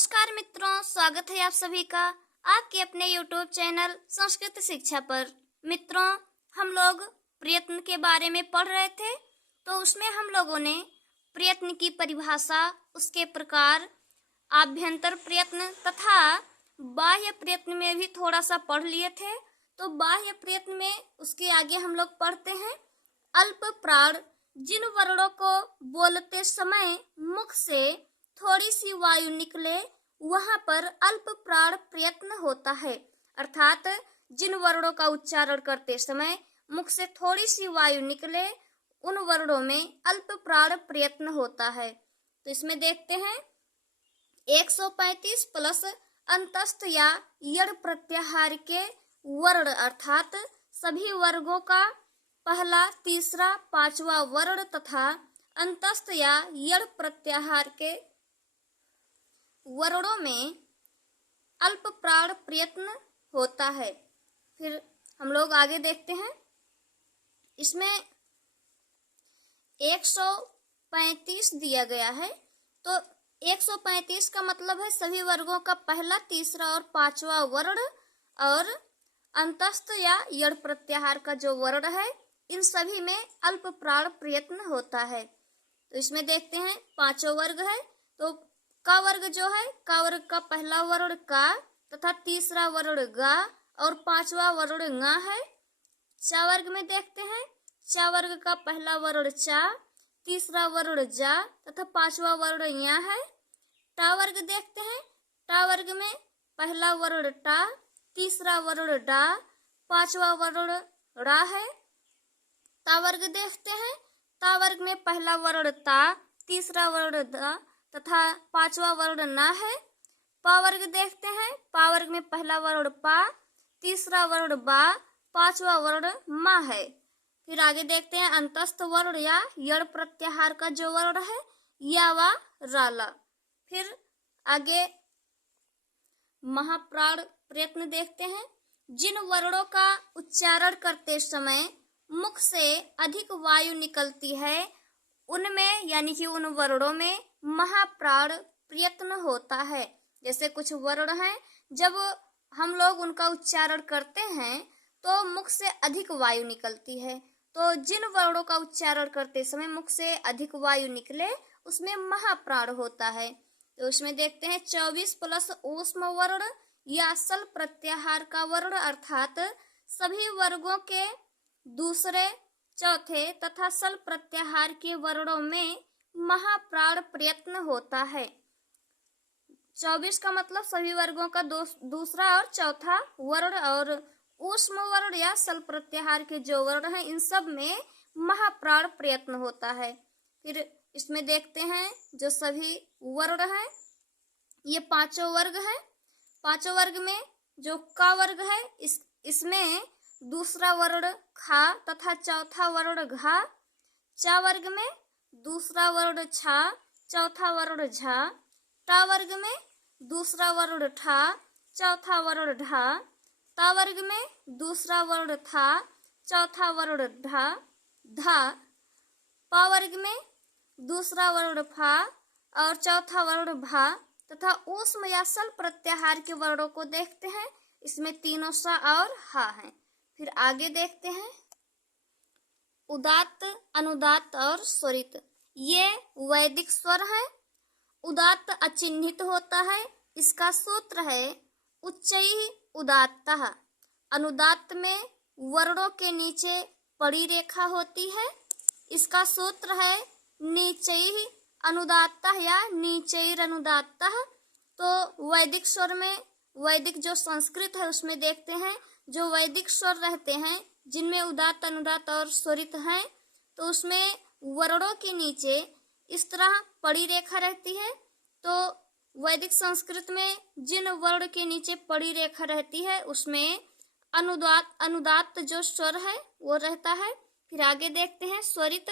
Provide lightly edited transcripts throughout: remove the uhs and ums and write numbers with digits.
नमस्कार मित्रों, स्वागत है आप सभी का आपके अपने YouTube चैनल संस्कृत शिक्षा पर। मित्रों, हम लोग प्रयत्न के बारे में पढ़ रहे थे, तो उसमें हम लोगों ने प्रयत्न की परिभाषा, उसके प्रकार, आभ्यंतर प्रयत्न तथा बाह्य प्रयत्न में भी थोड़ा सा पढ़ लिए थे। तो बाह्य प्रयत्न में उसके आगे हम लोग पढ़ते हैं अल्प प्राण। जिन वर्णों को बोलते समय मुख से थोड़ी सी वायु निकले वहां पर अल्प प्राण प्रयत्न होता है। अर्थात जिन वर्णों का उच्चारण करते समय मुख से थोड़ी सी वायु निकले उन वर्णों में अल्प प्राण प्रयत्न होता है। तो इसमें देखते हैं 135 प्लस अंतस्थ या यड़ प्रत्याहार के वर्ण अर्थात सभी वर्गों का पहला, तीसरा, पांचवा वर्ण तथा अंतस्थ या यड़ प्रत्याहार के वर्णों में अल्प प्राण प्रयत्न होता है। फिर हम लोग आगे देखते हैं, इसमें 135 दिया गया है। तो 135 का मतलब है सभी वर्गों का पहला, तीसरा और पांचवा वर्ण और अंतस्थ या यड़ प्रत्याहार का जो वर्ण है इन सभी में अल्प प्राण प्रयत्न होता है। तो इसमें देखते हैं पांचों वर्ग है। तो का वर्ग जो है, का वर्ग का पहला वर्ण का तथा तीसरा वर्ण गा और पांचवा वर्ण ङा है। चा वर्ग में देखते हैं चा वर्ग का पहला वर्ण चा, तीसरा वर्ण जा तथा पांचवा वर्ण या है। टा वर्ग देखते हैं टा वर्ग में पहला वर्ण टा, तीसरा वर्ण डा, पांचवा वर्ण ड़ा है। ता वर्ग देखते हैं ता वर्ग में पहला वर्ण ता, तीसरा वर्ण दा तथा पांचवा वर्ण ना है। पा वर्ग देखते हैं पा वर्ग में पहला वर्ण पा, तीसरा वर्ण बा, पांचवा वर्ण मा है। फिर आगे देखते हैं अंतस्थ वर्ण या यड़ प्रत्याहार का जो वर्ण है या वा राला। फिर आगे महाप्राण प्रयत्न देखते हैं। जिन वर्णों का उच्चारण करते समय मुख से अधिक वायु निकलती है उनमें यानी कि उन वर्णों में महाप्राण प्रयत्न होता है। जैसे कुछ वर्ण हैं, जब हम लोग उनका उच्चारण करते हैं तो मुख से अधिक वायु निकलती है। तो जिन वर्णों का उच्चारण करते समय मुख से अधिक वायु निकले उसमें महाप्राण होता है। तो उसमें देखते हैं 24 प्लस ऊष्म वर्ण या सल प्रत्याहार का वर्ण अर्थात सभी वर्गों के दूसरे, चौथे तथा सल प्रत्याहार के वर्णों में महाप्राण प्रयत्न होता है। 24 का मतलब सभी वर्गों का दूसरा और चौथा वर्ण और ऊष्म वर्ण या सल प्रत्याहार के जो वर्ण हैं इन सब में महाप्राण प्रयत्न होता है। फिर इसमें देखते हैं जो सभी वर्ण हैं ये पांचों वर्ग हैं। पांचों वर्ग में जो का वर्ग है इसमें दूसरा वर्ण खा तथा चौथा वर्ण घा। चा वर्ग में दूसरा वर्ण छा, चौथा वर्ण झा। टा वर्ग में दूसरा वर्ण ठा, चौथा वर्ण ढा। ता वर्ग में दूसरा वर्ण था, चौथा वर्ण ढा धा। पा वर्ग में दूसरा वर्ण फा और चौथा वर्ण भा तथा ऊष्म या सल प्रत्याहार के वर्णों को देखते हैं, इसमें तीनों सा और हा हैं। फिर आगे देखते हैं उदात्त, अनुदात्त और स्वरित। ये वैदिक स्वर है। उदात्त अचिन्हित होता है, इसका सूत्र है उच्चैः उदात्तः। अनुदात्त में वर्णों के नीचे पड़ी रेखा होती है, इसका सूत्र है नीचैः अनुदात्तः या नीचैरनुदात्तः। तो वैदिक स्वर में, वैदिक जो संस्कृत है उसमें देखते हैं जो वैदिक स्वर रहते हैं जिनमें उदात्त, अनुदात्त और स्वरित हैं, तो उसमें वर्णों के नीचे इस तरह पड़ी रेखा रहती है। तो वैदिक संस्कृत में जिन वर्ण के नीचे पड़ी रेखा रहती है उसमें अनुदात्त जो स्वर है वो रहता है। फिर आगे देखते हैं स्वरित।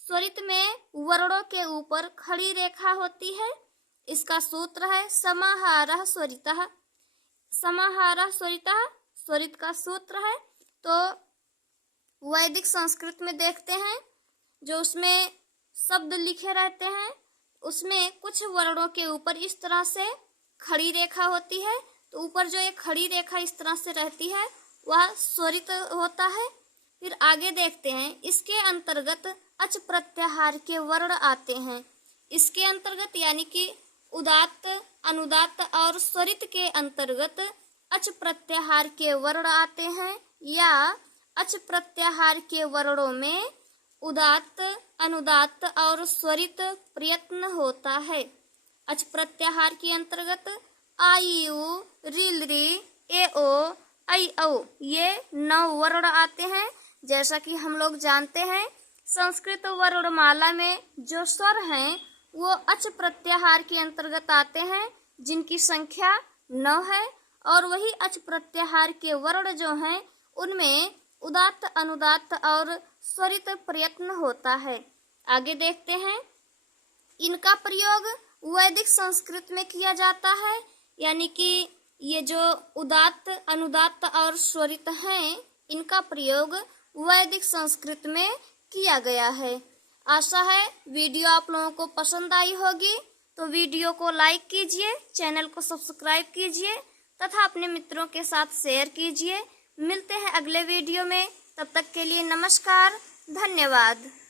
स्वरित में वर्णों के ऊपर खड़ी रेखा होती है, इसका सूत्र है समाहारः स्वरितः। समाहारः स्वरितः स्वरित का सूत्र है। तो वैदिक संस्कृत में देखते हैं जो उसमें शब्द लिखे रहते हैं उसमें कुछ वर्णों के ऊपर इस तरह से खड़ी रेखा होती है, तो ऊपर जो एक खड़ी रेखा इस तरह से रहती है वह स्वरित होता है। फिर आगे देखते हैं, इसके अंतर्गत अच प्रत्याहार के वर्ण आते हैं। इसके अंतर्गत यानी कि उदात्त, अनुदात्त और स्वरित के अंतर्गत अच प्रत्याहार के वर्ण आते हैं, या अच प्रत्याहार के वर्णों में उदात्त, अनुदात्त और स्वरित प्रयत्न होता है। अच प्रत्याहार के अंतर्गत आ, ई, उ, ऋ, ऋ, ए, ओ, ऐ, औ ये 9 वर्ण आते हैं। जैसा कि हम लोग जानते हैं, संस्कृत वर्णमाला में जो स्वर हैं वो अच प्रत्याहार के अंतर्गत आते हैं, जिनकी संख्या 9 है। और वही अच प्रत्याहार के वर्ण जो हैं उनमें उदात्त, अनुदात्त और स्वरित प्रयत्न होता है। आगे देखते हैं, इनका प्रयोग वैदिक संस्कृत में किया जाता है, यानी कि ये जो उदात्त, अनुदात्त और स्वरित हैं इनका प्रयोग वैदिक संस्कृत में किया गया है। आशा है वीडियो आप लोगों को पसंद आई होगी, तो वीडियो को लाइक कीजिए, चैनल को सब्सक्राइब कीजिए तथा अपने मित्रों के साथ शेयर कीजिए। मिलते हैं अगले वीडियो में, तब तक के लिए नमस्कार, धन्यवाद।